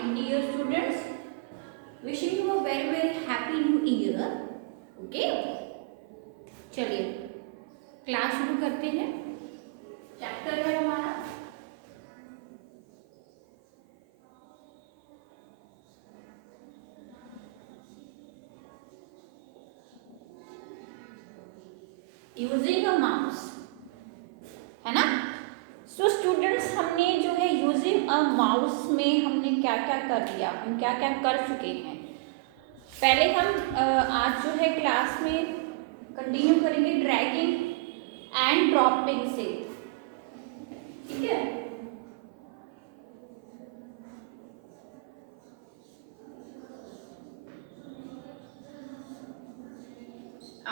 my dear students. Wishing you a very very happy new year. Okay, चलिए class शुरू करते हैं। Chapter है हमारा यूजिंग अ माउस, है ना। सो स्टूडेंट्स, हमने जो है यूजिंग अ माउस में हमने क्या क्या कर लिया, हम क्या क्या कर चुके हैं। पहले हम आज जो है क्लास में कंटिन्यू करेंगे ड्रैगिंग एंड ड्रॉपिंग से, ठीक है।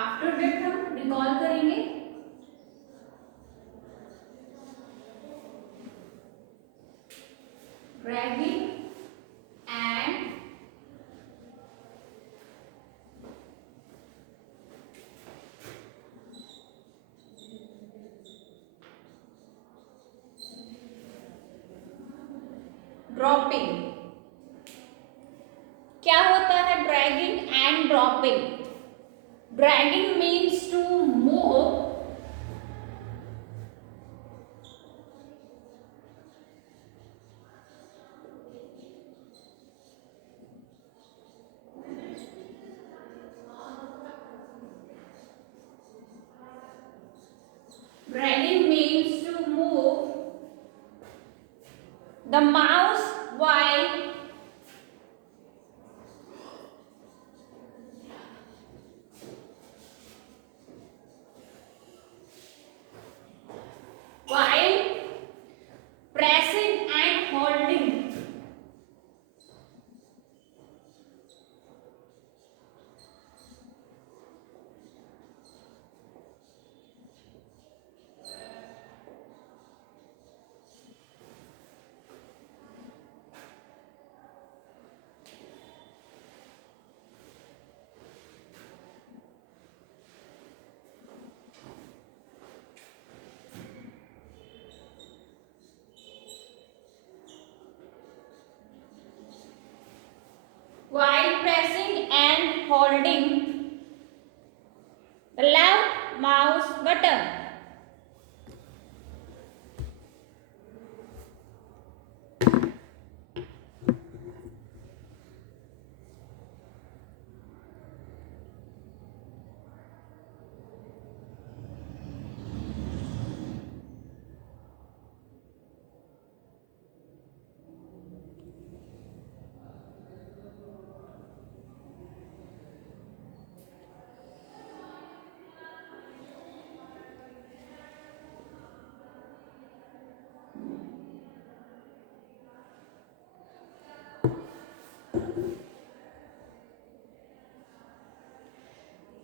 आफ्टर दैट हम रिकॉल करेंगे ड्रैगिंग एंड ड्रॉपिंग। क्या होता है dragging and dropping? Dragging means to move dragging means to move the mouse while pressing and holding and holding the left mouse button.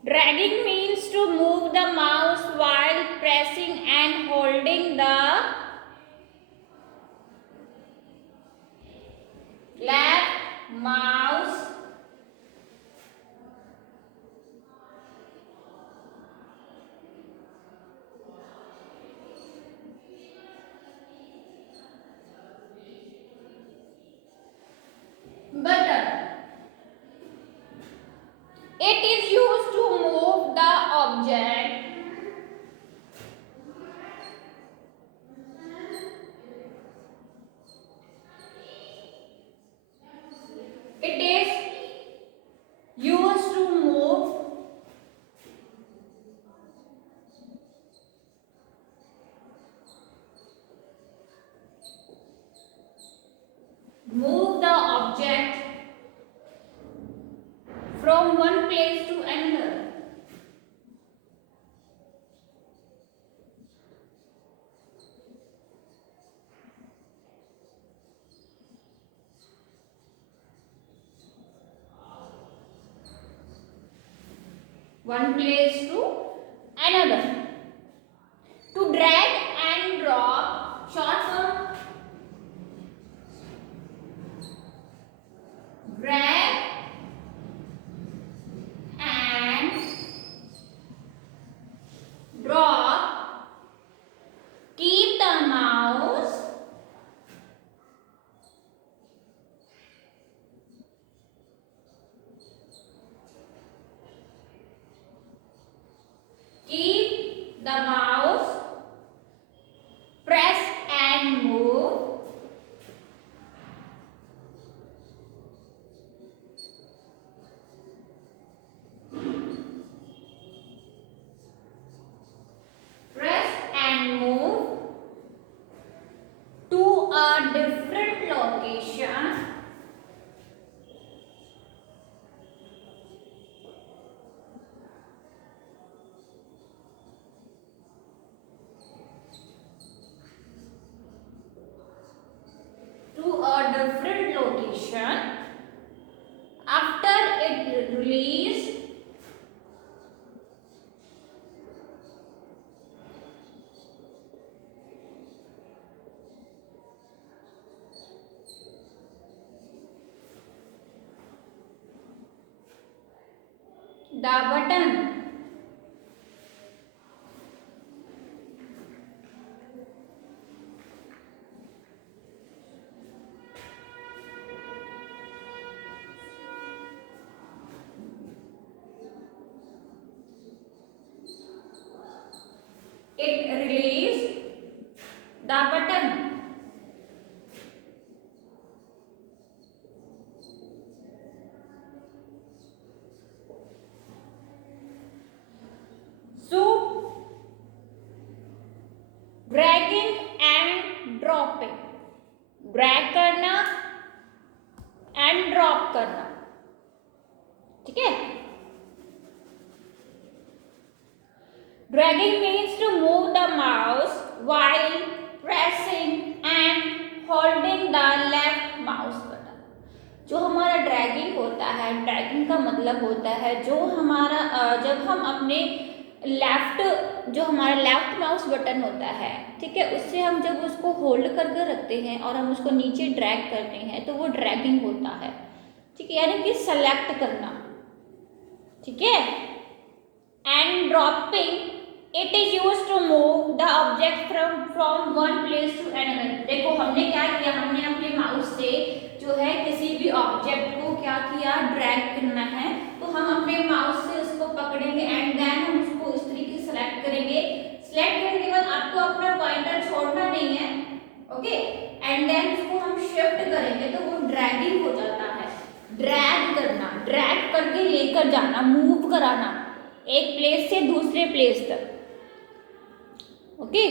Dragging means to move the mouse while pressing and holding the left mouse button. It is used to move the object it is used to move the object from one place to another. One place to another. To drag and drop, short form drag and drop. Keep the mouse the button. It release the button. So dragging and dropping, drag करना and drop करना, ठीक है। Dragging means to move the mouse while pressing and holding the left mouse button. जो हमारा dragging होता है, dragging का मतलब होता है जो हमारा जब हम अपने जो हमारा लेफ्ट माउस बटन होता है, ठीक है, उससे हम जब उसको होल्ड करके रखते हैं और हम उसको नीचे ड्रैग करते हैं तो वो ड्रैगिंग होता है, ठीक है, यानी कि सेलेक्ट करना, ठीक है। And dropping, it is use to move the object from one place to another. देखो हमने क्या किया, हमने अपने माउस से जो है किसी भी ऑब्जेक्ट को क्या किया, ड्रैग करना है, तो हम अपने माउस से उसको पकड़ेंगे एंड देन हम उसको इस तरीके से सेलेक्ट करेंगे। सेलेक्ट करने के बाद आपको अपना पॉइंटर छोड़ना नहीं है, ओके, एंड देन उसको हम शिफ्ट करेंगे तो वो ड्रैगिंग हो जाता है। ड्रैग करना, ड्रैग करके लेकर जाना, मूव कराना एक प्लेस से दूसरे प्लेस तक, ओके।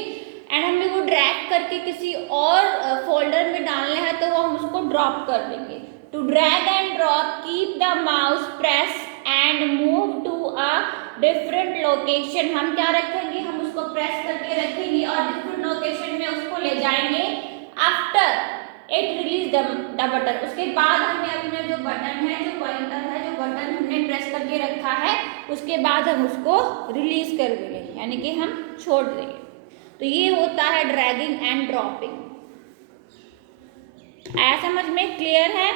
एंड हमें वो ड्रैग करके किसी और फोल्डर में डालना है तो हम उसको ड्रॉप कर देंगे। To drag and drop, keep the mouse press and move to a different location. हम क्या रखेंगे, हम उसको प्रेस करके रखेंगे और डिफरेंट लोकेशन में उसको ले जाएंगे। After it release the button, उसके बाद हमें अपना जो बटन है, जो पॉइंटर है, जो बटन हमने प्रेस करके रखा है, उसके बाद हम उसको रिलीज कर देंगे, यानी कि हम छोड़ देंगे। तो ये होता है ड्रैगिंग एंड ड्रॉपिंग। आया समझ में, क्लियर है?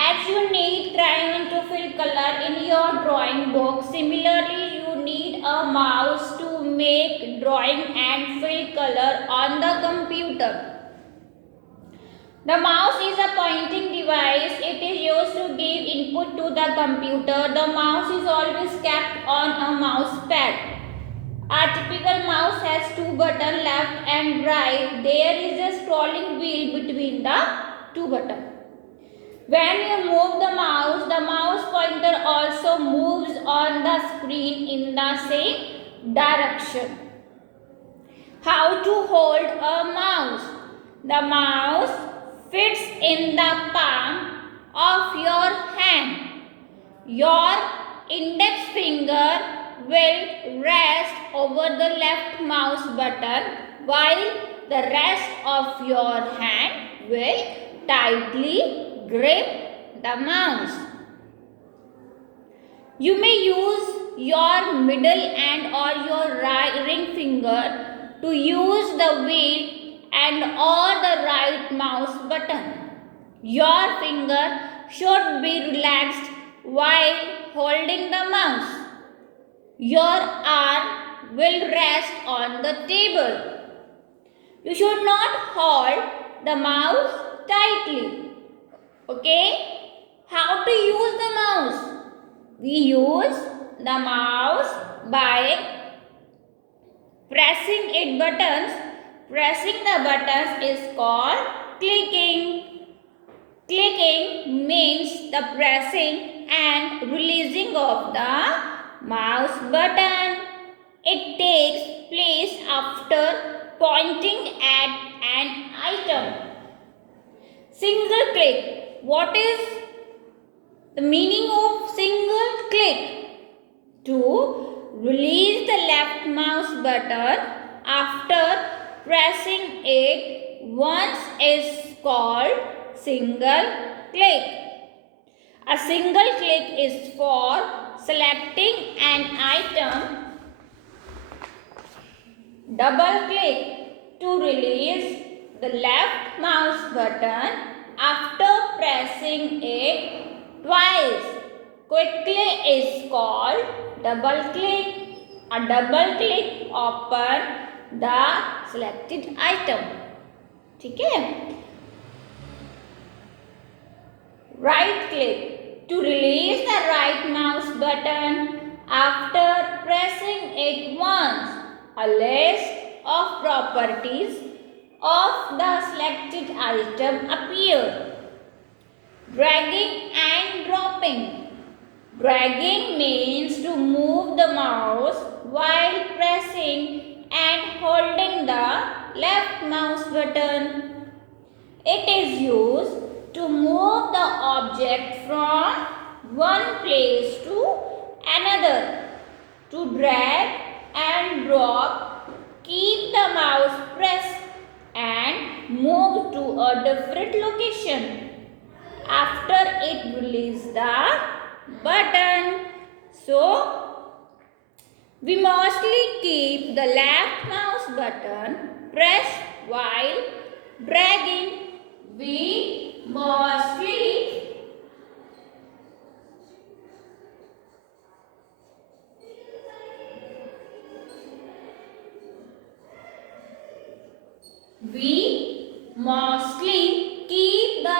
As you need crayon to fill color in your drawing book, similarly you need a mouse to make drawing and fill color on the computer. The mouse is a pointing device. It is used to give input to the computer. The mouse is always kept on a mouse pad. A typical mouse has two buttons, left and right. There is a scrolling wheel between the two buttons. When you move the mouse pointer also moves on the screen in the same direction. How to hold a mouse? The mouse fits in the palm of your hand. Your index finger will rest over the left mouse button while the rest of your hand will tightly grip the mouse. You may use your middle and or your ring finger to use the wheel and or the right mouse button. Your finger should be relaxed while holding the mouse. Your arm will rest on the table. You should not hold the mouse tightly. Okay? How to use the mouse? We use the mouse by pressing its buttons. Pressing the buttons is called clicking. Clicking means the pressing and releasing of the mouse button. It takes place after pointing at an item. Single click. What is the meaning of single click? To release the left mouse button after pressing it once is called single click. A single click is for selecting an item. Double click to release the left mouse button after pressing it twice quickly is called double click. A double click open the selected item. ठीक है. Right click to release the right mouse button after pressing it once. A list of properties of the selected item appear. Dragging and dropping. Dragging means to move the mouse while pressing and holding the left mouse button. It is used to move the object from one place to another. To drag and drop, keep the mouse pressed and move to a different location after it releases the button. So, we mostly keep the left mouse button pressed while dragging. We mostly keep the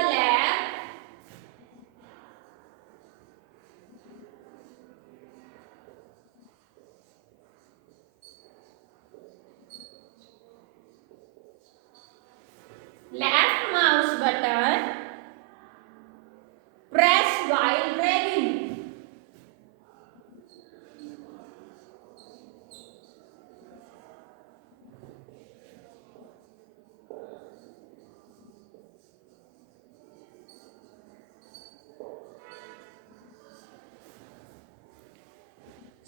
left mouse button pressed while dragging.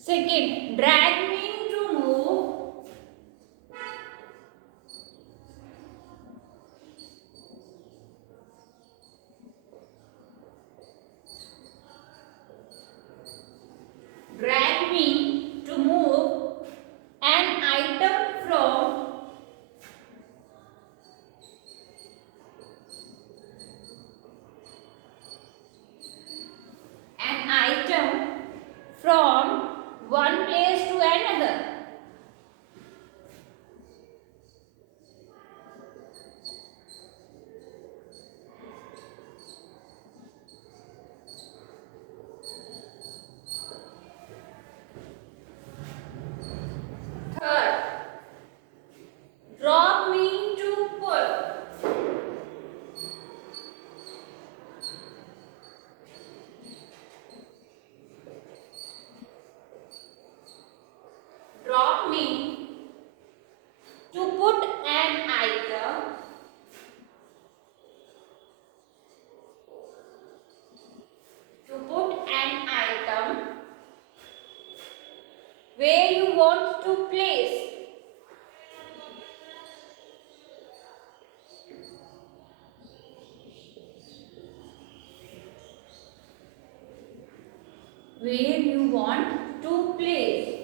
Second, drag means to move. Drag means to move an item from one place to another. Third, drop means to pull. Drop means to put an item where you want to place. Where you want to place.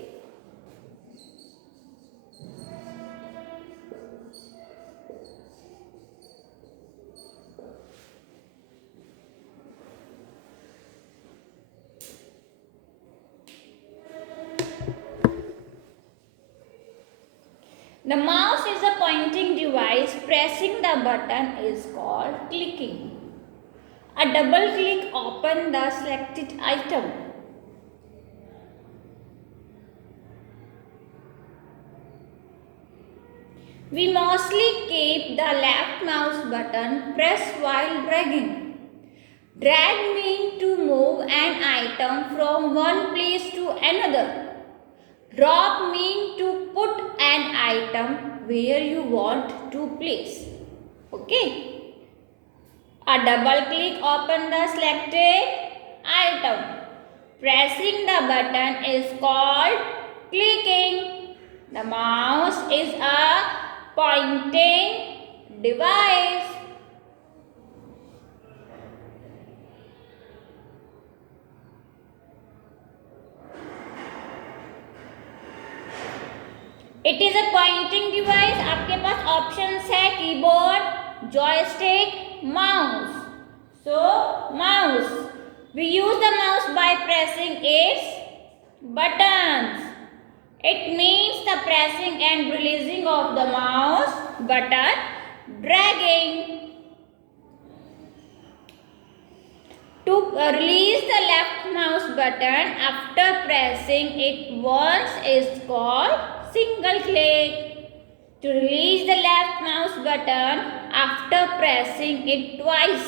The mouse is a pointing device. Pressing the button is called clicking. A double click opens the selected item. We mostly keep the left mouse button pressed while dragging. Drag means to move an item from one place to another. Drop means to put an item where you want to place. Okay. A double click opens the selected item. Pressing the button is called clicking. The mouse is a pointing device. It it is a pointing device. आपके पास options है keyboard, joystick, mouse. So mouse, we use the mouse by pressing its buttons. It means the pressing and releasing of the mouse button, dragging. To release the left mouse button after pressing it once is called single click. To release the left mouse button after pressing it twice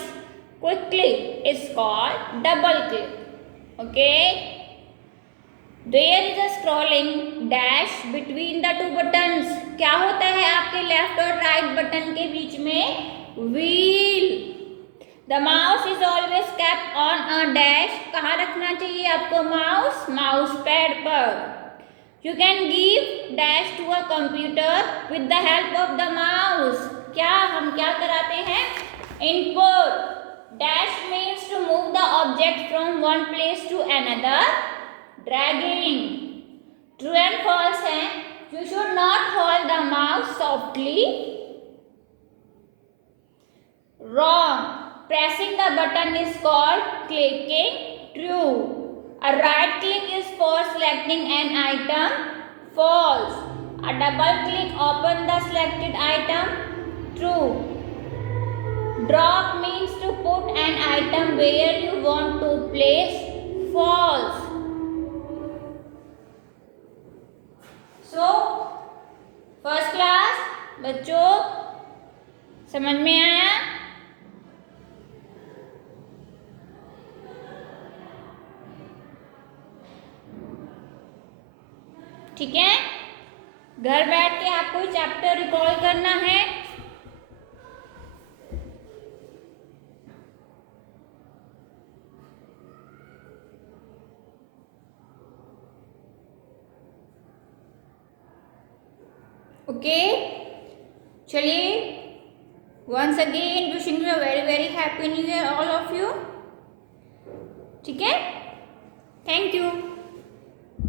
quickly is called double click. Okay. There is a scrolling dash between the two buttons. क्या होता है आपके left और right button के बीच में? Wheel. The mouse is always kept on a dash. कहाँ रखना चाहिए आपको माउस? माउस पैड पर. You can give dash to a computer with the help of the mouse. क्या हम क्या कराते हैं? Input. Dash means to move the object from one place to another. Dragging. True and false है. You should not hold the mouse softly. Wrong. Pressing the button is called clicking. True. A right click is for selecting an item. False. A double click opens the selected item. True. Drop means to put an item where you want to place. False. So, first class बच्चों समझ में आया? ठीक है, घर बैठ के आपको चैप्टर रिकॉल करना है. ओके, चलिए once again wishing you a very very happy new year all of you. ठीक है, थैंक यू.